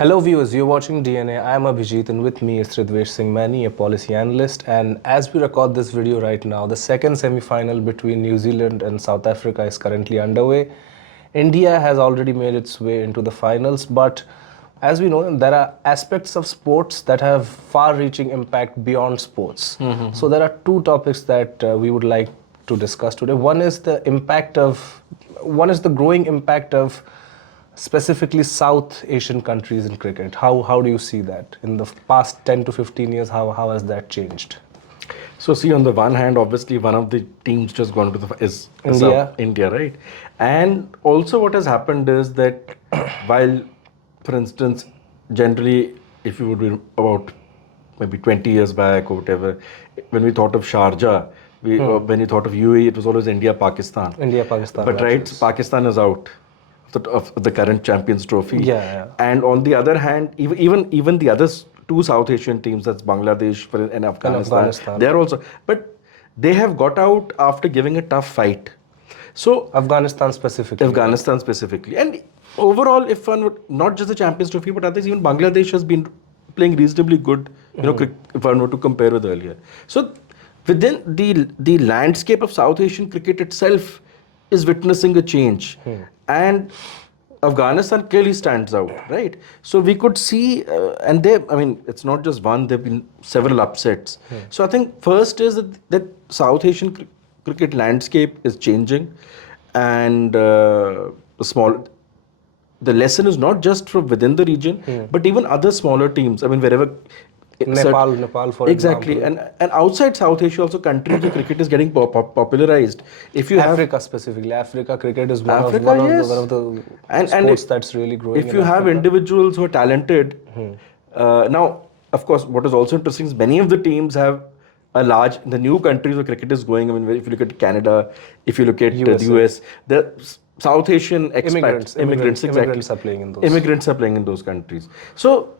Hello viewers, you're watching DNA. I'm Abhijit and with me is Ridvesh Singh Mani, a policy analyst. And as we record this video right now, the second semi-final between New Zealand and South Africa is currently underway. India has already made its way into the finals, but as we know, there are aspects of sports that have far-reaching impact beyond sports. So there are two topics that we would like to discuss today. One is the growing impact of specifically South Asian countries in cricket. How do you see that in the past 10 to 15 years? How has that changed? So see, on the one hand, obviously one of the teams just gone to the is India. India, right? And also what has happened is that while, for instance, generally, if you would be about maybe 20 years back or whatever, when we thought of Sharjah, when you thought of UAE, it was always India, Pakistan. India, Pakistan. But right, matches. Pakistan is out of the current Champions Trophy. Yeah. And on the other hand, even the other two South Asian teams, that's Bangladesh and Afghanistan, they're also, but they have got out after giving a tough fight. So Afghanistan specifically. And overall, if one would, not just the Champions Trophy, but others, even Bangladesh has been playing reasonably good, if one were to compare with earlier. So within the landscape of South Asian cricket itself is witnessing a change. And Afghanistan clearly stands out, right? So we could see, and it's not just one, there have been several upsets. So I think first is that South Asian cricket landscape is changing, and the lesson is not just from within the region, but even other smaller teams. I mean, wherever Nepal, for exactly, example. and outside South Asia, also countries where cricket is getting popularized. If you Africa specifically, Africa cricket is one of the sports that's really growing. If you have individuals who are talented, now of course, what is also interesting is many of the teams have the new countries where cricket is going. I mean, if you look at Canada, if you look at the US, the South Asian expats, immigrants are playing in those. Immigrants are playing in those countries. So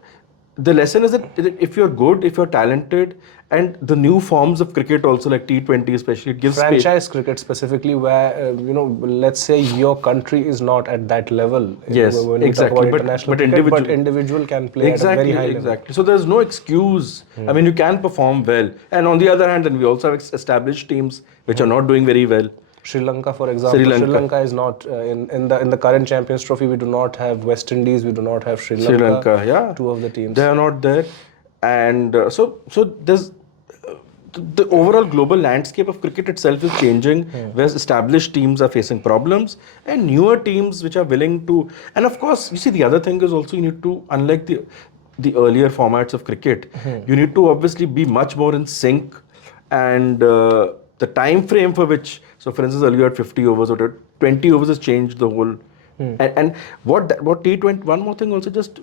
the lesson is that if you're good, if you're talented, and the new forms of cricket also, like T20 especially, it gives franchise cricket specifically, where let's say your country is not at that level. Yes, when exactly. But individual can play at a very high level. Exactly. So there's no excuse. I mean, you can perform well. And on the other hand, then we also have established teams which are not doing very well. Sri Lanka, for example. Sri Lanka is not in the current Champions Trophy. We do not have West Indies. We do not have Sri Lanka. Yeah. Two of the teams. They are not there, and so there's the overall global landscape of cricket itself is changing. Where established teams are facing problems, and newer teams which are willing to. And of course, you see, the other thing is also you need to, unlike the earlier formats of cricket, you need to obviously be much more in sync, and the time frame for which. So, for instance, earlier at 50 overs or 20 overs has changed the whole. And what T20, one more thing also, just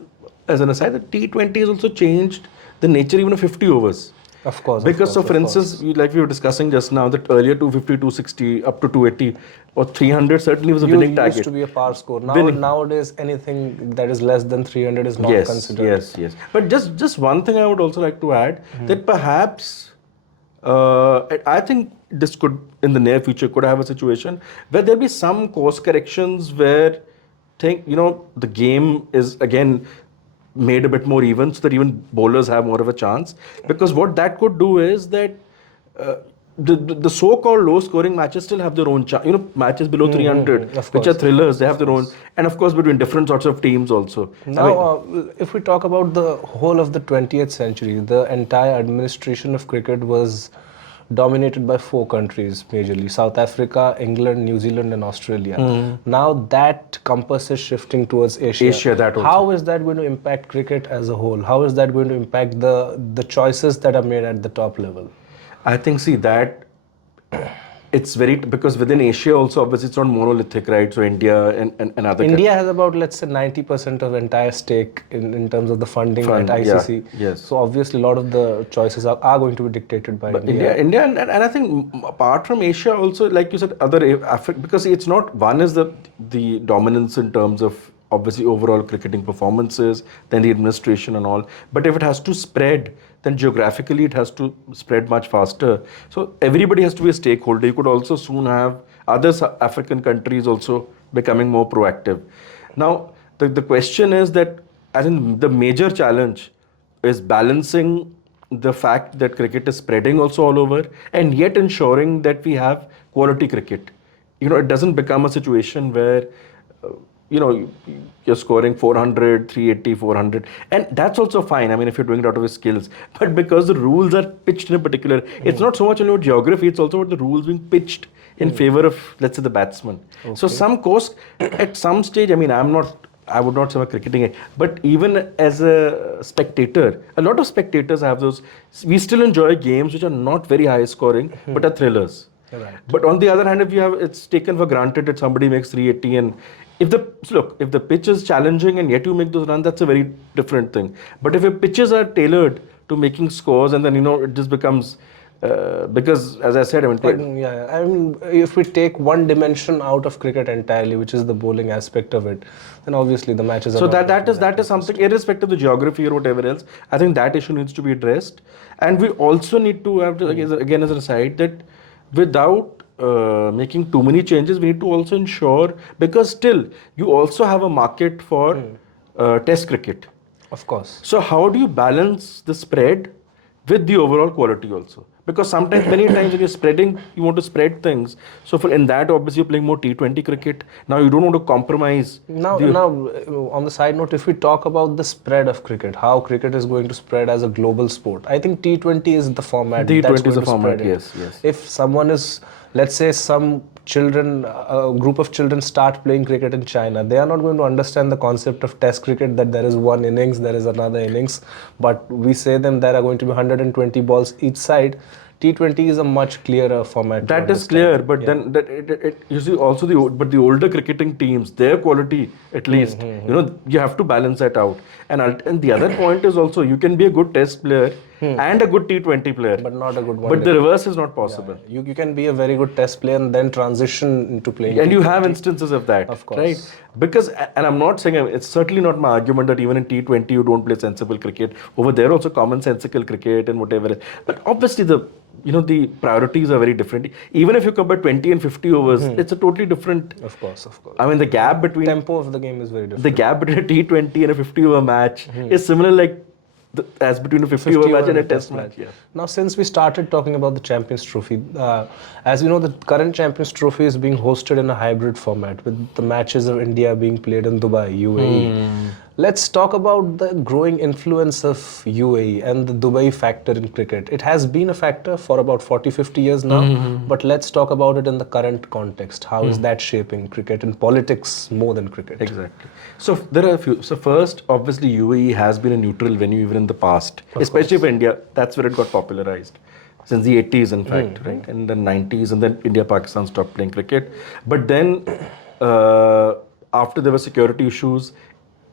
as an aside, that T20 has also changed the nature even of 50 overs. Of course. Because, for instance, like we were discussing just now, that earlier 250, 260, up to 280 or 300 certainly was a winning target. Used to be a par score. Nowadays, anything that is less than 300 is not considered. Yes. But just one thing I would also like to add, that perhaps I think this could, in the near future, could have a situation where there'll be some course corrections where the game is again made a bit more even, so that even bowlers have more of a chance. Because what that could do is that the so-called low-scoring matches still have their own matches below 300, which are thrillers. They have their own, and of course between different sorts of teams also. Now, if we talk about the whole of the 20th century, the entire administration of cricket was dominated by four countries majorly: South Africa, England, New Zealand, and Australia. Now that compass is shifting towards Asia. How is that going to impact cricket as a whole? How is that going to impact the choices that are made at the top level? I think, that it's because within Asia also, obviously it's not monolithic, right? So India and other India has about, let's say, 90% of entire stake in terms of the funding at ICC. Yeah, yes. So obviously a lot of the choices are going to be dictated by India. India and I think apart from Asia also, like you said, other Africa, because it's not one is the dominance in terms of obviously overall cricketing performances, then the administration and all. But if it has to spread, then geographically it has to spread much faster. So everybody has to be a stakeholder. You could also soon have other African countries also becoming more proactive. Now, the question is that I think the major challenge is balancing the fact that cricket is spreading also all over, and yet ensuring that we have quality cricket. It doesn't become a situation where uh, you know you- you're scoring 400, 380, 400, and that's also fine. I mean, if you're doing it out of your skills, but because the rules are pitched in a particular, it's not so much only about geography, it's also about the rules being pitched in favor of, let's say, the batsman. So some course at some stage, I mean, I would not say I'm a cricketing guy, but even as a spectator, a lot of spectators have those. We still enjoy games which are not very high scoring, but are thrillers. Right. But on the other hand, if you have, it's taken for granted that somebody makes 380, and if the pitch is challenging and yet you make those runs, that's a very different thing. But if your pitches are tailored to making scores, and then it just becomes because, as I said, I mean, Yeah, I mean, if we take one dimension out of cricket entirely, which is the bowling aspect of it, then obviously the matches are so not that going to be that is something, irrespective of the geography or whatever else. I think that issue needs to be addressed, and we also need to have to, again, as an aside, that without making too many changes, we need to also ensure, because still you also have a market for Test cricket. Of course. So how do you balance the spread with the overall quality also? Because sometimes, many times when you're spreading, you want to spread things. So in that, obviously, you're playing more T20 cricket. Now you don't want to compromise. Now, on the side note, if we talk about the spread of cricket, how cricket is going to spread as a global sport, I think T20 is the format. T20 that's is going the to format, spread it. yes. If someone is, let's say, some children, a group of children start playing cricket in China, they are not going to understand the concept of Test cricket, that there is one innings, there is another innings, but we say them there are going to be 120 balls each side. T20 is a much clearer format. That is clear, but then you see also the older cricketing teams, their quality at least, you have to balance that out. And the other point is also, you can be a good Test player and a good T20 player, but not a good one. but the reverse is not possible. You can be a very good Test player and then transition into playing. And you have instances of that, Of course. right? Because, and I'm not saying, it's certainly not my argument that even in T20 you don't play sensible cricket. Over there also commonsensical cricket and whatever. But obviously the priorities are very different. Even if you compare 20 and 50 overs, it's a totally different. Of course. I mean, the gap between Tempo of the game is very different. the gap between a T20 and a 50 over match is similar, like as between a 50 over match and a Test match. Yeah. Now, since we started talking about the Champions Trophy, as you know, the current Champions Trophy is being hosted in a hybrid format, with the matches of India being played in Dubai, UAE. Let's talk about the growing influence of UAE and the Dubai factor in cricket. It has been a factor for about 40-50 years now, but let's talk about it in the current context. How is that shaping cricket and politics more than cricket? Exactly. So there are a few. So first, obviously, UAE has been a neutral venue even in the past, especially for India. That's where it got popularized. Since the 80s, in fact, right? And then 90s, and then India, Pakistan stopped playing cricket. But then, after there were security issues,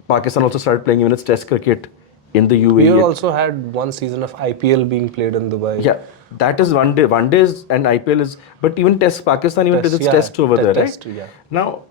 Pakistan also started playing even its Test cricket in the UAE. We also had one season of IPL being played in Dubai. Yeah, that is one day. One day is, and IPL is, but even Test, Pakistan even did its Test over there, right? Yeah. Now,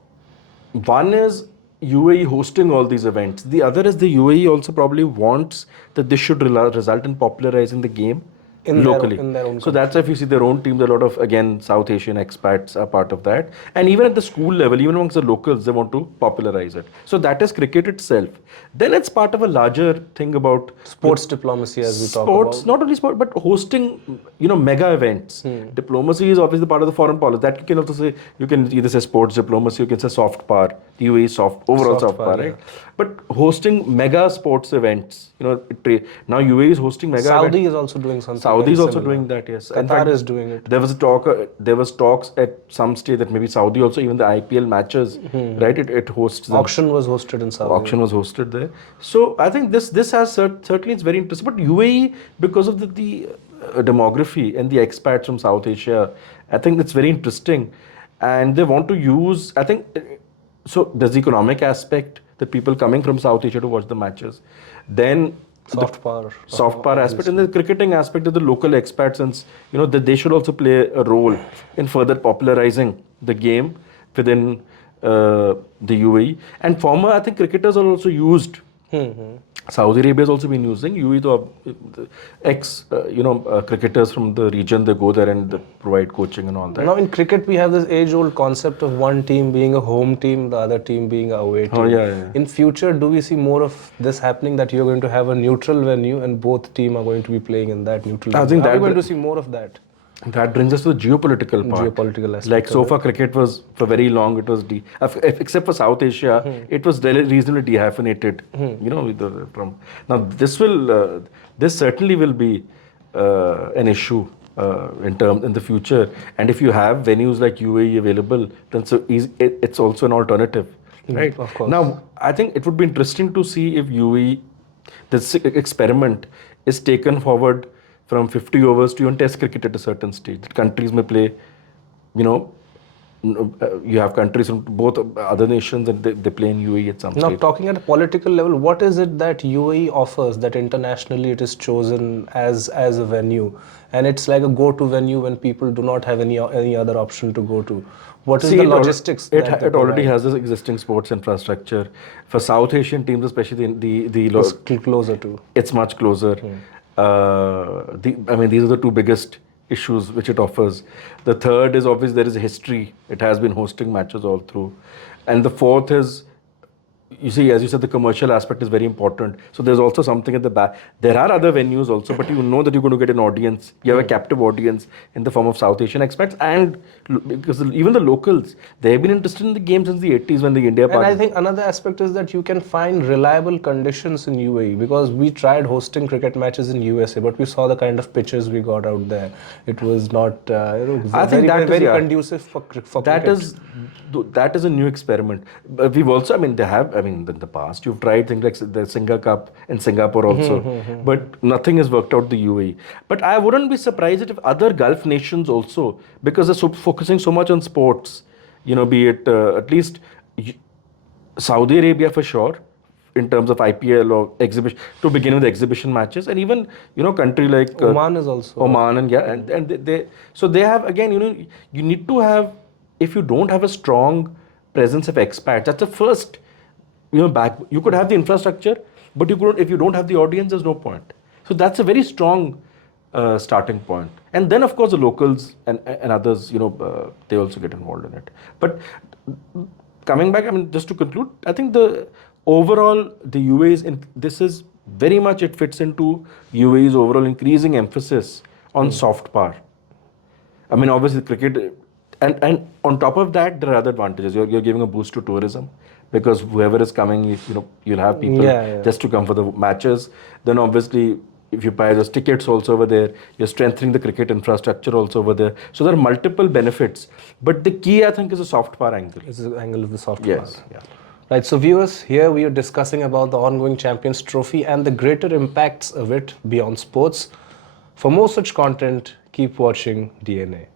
one is UAE hosting all these events. The other is the UAE also probably wants that this should result in popularizing the game locally. in their own so that's why if you see their own teams, a lot of, again, South Asian expats are part of that. And even at the school level, even amongst the locals, they want to popularize it. So that is cricket itself. Then it's part of a larger thing about sports diplomacy, as we talk sports, about. not only sport, but hosting, mega events. Diplomacy is obviously part of the foreign policy. That you can also say, you can either say sports diplomacy, you can say soft power. The UAE overall soft power, right? But hosting mega sports events, now UAE is hosting mega events. Saudi is also doing something. Saudi is also similar. doing that, yes. Qatar is doing it. There was talks at some stage that maybe Saudi also, even the IPL matches, right? It hosts them. Auction was hosted in Saudi. Auction was hosted there. So I think this has certainly, it's very interesting. But UAE, because of the demography and the expats from South Asia, I think it's very interesting, and they want to use. I think so. There's the economic aspect, the people coming from South Asia to watch the matches. Then soft power aspect, and the cricketing aspect of the local expats, and that they should also play a role in further popularizing the game within the UAE. And former, I think, cricketers are also used Saudi Arabia has also been using UAE, the ex, cricketers from the region. They go there and they provide coaching and all that. Now in cricket, we have this age-old concept of one team being a home team, the other team being a away team. Oh, yeah. In future, do we see more of this happening, that you're going to have a neutral venue and both teams are going to be playing in that neutral venue? think Are we that- going to see more of that? That brings us to the geopolitical part. Geopolitical aspect Like so of far, cricket was for very long. It was except for South Asia, it was reasonably dehyphenated. From now this certainly will be an issue in the future. And if you have venues like UAE available, then it's also an alternative, right? Of course. Now, I think it would be interesting to see if UAE, this experiment, is taken forward from 50 overs to even test cricket at a certain stage. That countries may play, you have countries from both other nations and they play in UAE at some Now, stage. talking at a political level, what is it that UAE offers that internationally it is chosen as a venue, and it's like a go-to venue when people do not have any other option to go to? What is the logistics? It that they already provide? has this existing sports infrastructure. For South Asian teams, especially It's closer to. it's much closer. These are the two biggest issues which it offers. The third is obviously there is a history. It has been hosting matches all through. And the fourth is, you see, as you said, the commercial aspect is very important. So there's also something at the back. There are other venues also, but you know that you're going to get an audience. You have a captive audience in the form of South Asian expats, and because even the locals, they have been interested in the game since the 80s when the India And I think another aspect is that you can find reliable conditions in UAE, because we tried hosting cricket matches in USA, but we saw the kind of pitches we got out there. It was not I think very conducive for cricket. That is a new experiment. But we've also, in the past, you've tried things like the Singa Cup in Singapore also, but nothing has worked out the UAE. But I wouldn't be surprised if other Gulf nations also, because they're focusing so much on sports, be it at least Saudi Arabia for sure, in terms of IPL or exhibition, to begin with exhibition matches, and even country like Oman is also. Oman, and they have, again, you need to have, if you don't have a strong presence of expats, that's the first back. You could have the infrastructure, but if you don't have the audience, there's no point. So that's a very strong starting point. And then of course the locals and others, they also get involved in it. But coming back, just to conclude, I think the overall, the UAE's this is very much, it fits into UAE's overall increasing emphasis on soft power. Obviously cricket, and on top of that, there are other advantages. You're giving a boost to tourism, because whoever is coming, you'll have people just to come for the matches. Then obviously, if you buy those tickets also over there, you're strengthening the cricket infrastructure also over there. So there are multiple benefits. But the key, I think, is the soft power angle. This is the angle of the soft Yes. power. Yeah. Right, so viewers, here we are discussing about the ongoing Champions Trophy and the greater impacts of it beyond sports. For more such content, keep watching DNA.